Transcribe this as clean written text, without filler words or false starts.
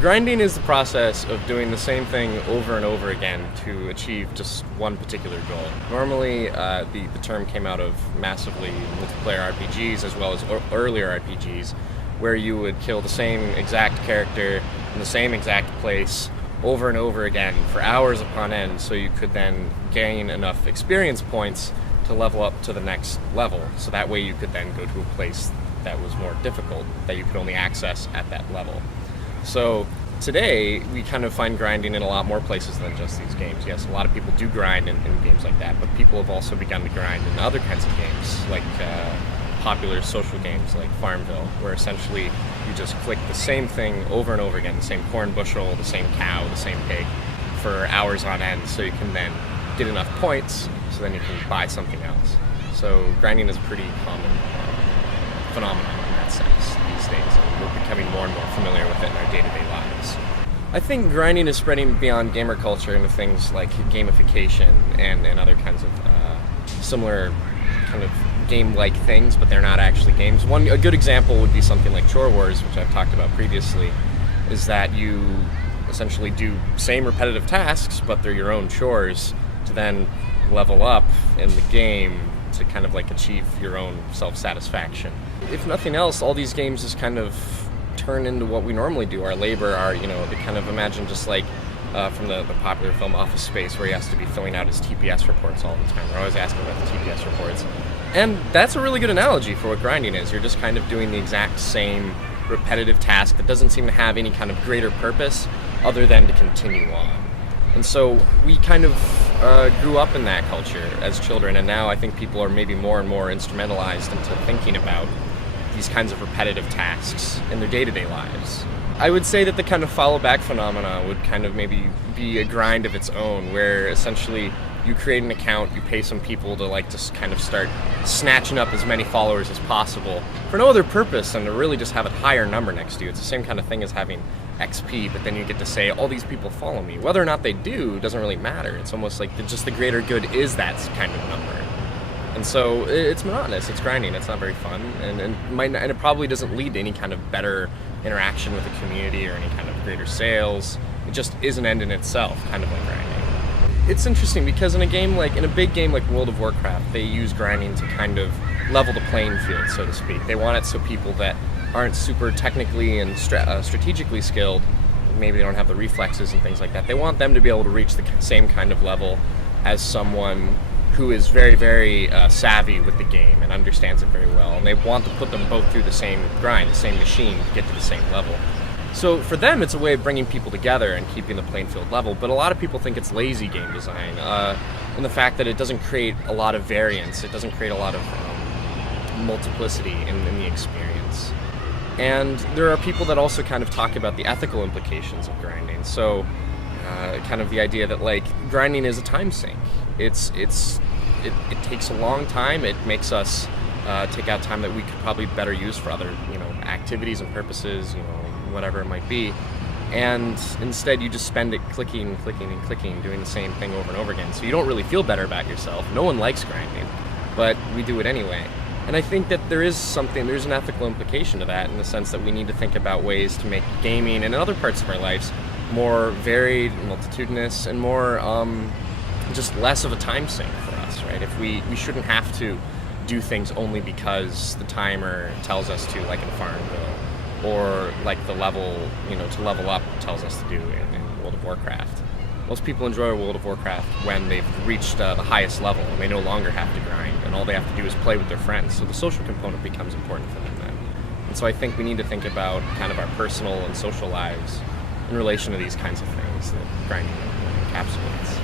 Grinding is the process of doing the same thing over and over again to achieve just one particular goal. Normally, the term came out of massively multiplayer RPGs as well as earlier RPGs, where you would kill the same exact character in the same exact place over and over again for hours upon end, so you could then gain enough experience points to level up to the next level. So that way you could then go to a place that was more difficult, that you could only access at that level. So today, we kind of find grinding in a lot more places than just these games. Yes, a lot of people do grind in games like that, but people have also begun to grind in other kinds of games, like popular social games like Farmville, where essentially you just click the same thing over and over again, the same corn bushel, the same cow, the same pig, for hours on end, so you can then get enough points, so then you can buy something else. So grinding is a pretty common phenomenon in that sense these days, and we're becoming more and more familiar with it in our day-to-day lives. I think grinding is spreading beyond gamer culture into things like gamification and other kinds of similar kind of game-like things, but they're not actually games. A good example would be something like Chore Wars, which I've talked about previously, is that you essentially do same repetitive tasks, but they're your own chores to then level up in the game to kind of like achieve your own self-satisfaction. If nothing else, all these games just kind of turn into what we normally do, our labor, they kind of imagine just like from the popular film Office Space, where he has to be filling out his TPS reports all the time. We're always asking about the TPS reports. And that's a really good analogy for what grinding is. You're just kind of doing the exact same repetitive task that doesn't seem to have any kind of greater purpose other than to continue on. And so we kind of grew up in that culture as children, and now I think people are maybe more and more instrumentalized into thinking about these kinds of repetitive tasks in their day-to-day lives. I would say that the kind of follow-back phenomena would kind of maybe be a grind of its own, where essentially you create an account, you pay some people to like just kind of start snatching up as many followers as possible for no other purpose than to really just have a higher number next to you. It's the same kind of thing as having XP, but then you get to say, all these people follow me. Whether or not they do doesn't really matter. It's almost like just the greater good is that kind of number. And so it's monotonous, it's grinding, it's not very fun, and it probably doesn't lead to any kind of better interaction with the community or any kind of greater sales. It just is an end in itself, kind of like grinding. It's interesting because in a big game like World of Warcraft, they use grinding to kind of level the playing field, so to speak. They want it so people that aren't super technically and strategically skilled, maybe they don't have the reflexes and things like that, they want them to be able to reach the same kind of level as someone who is very, very savvy with the game and understands it very well. And they want to put them both through the same grind, the same machine, to get to the same level. So for them, it's a way of bringing people together and keeping the playing field level, but a lot of people think it's lazy game design, and the fact that it doesn't create a lot of variance, it doesn't create a lot of multiplicity in the experience. And there are people that also kind of talk about the ethical implications of grinding. So kind of the idea that like grinding is a time sink. It takes a long time. It makes us take out time that we could probably better use for other activities and purposes, whatever it might be. And instead you just spend it clicking, doing the same thing over and over again. So you don't really feel better about yourself. No one likes grinding, but we do it anyway. And I think that there's an ethical implication to that, in the sense that we need to think about ways to make gaming and other parts of our lives more varied, multitudinous, and more just less of a time sink for us, right? If we shouldn't have to do things only because the timer tells us to, like in Farmville, or like the level, to level up tells us to do in World of Warcraft. Most people enjoy World of Warcraft when they've reached the highest level and they no longer have to grind, and all they have to do is play with their friends. So the social component becomes important for them then. And so I think we need to think about kind of our personal and social lives in relation to these kinds of things that grinding encapsulates.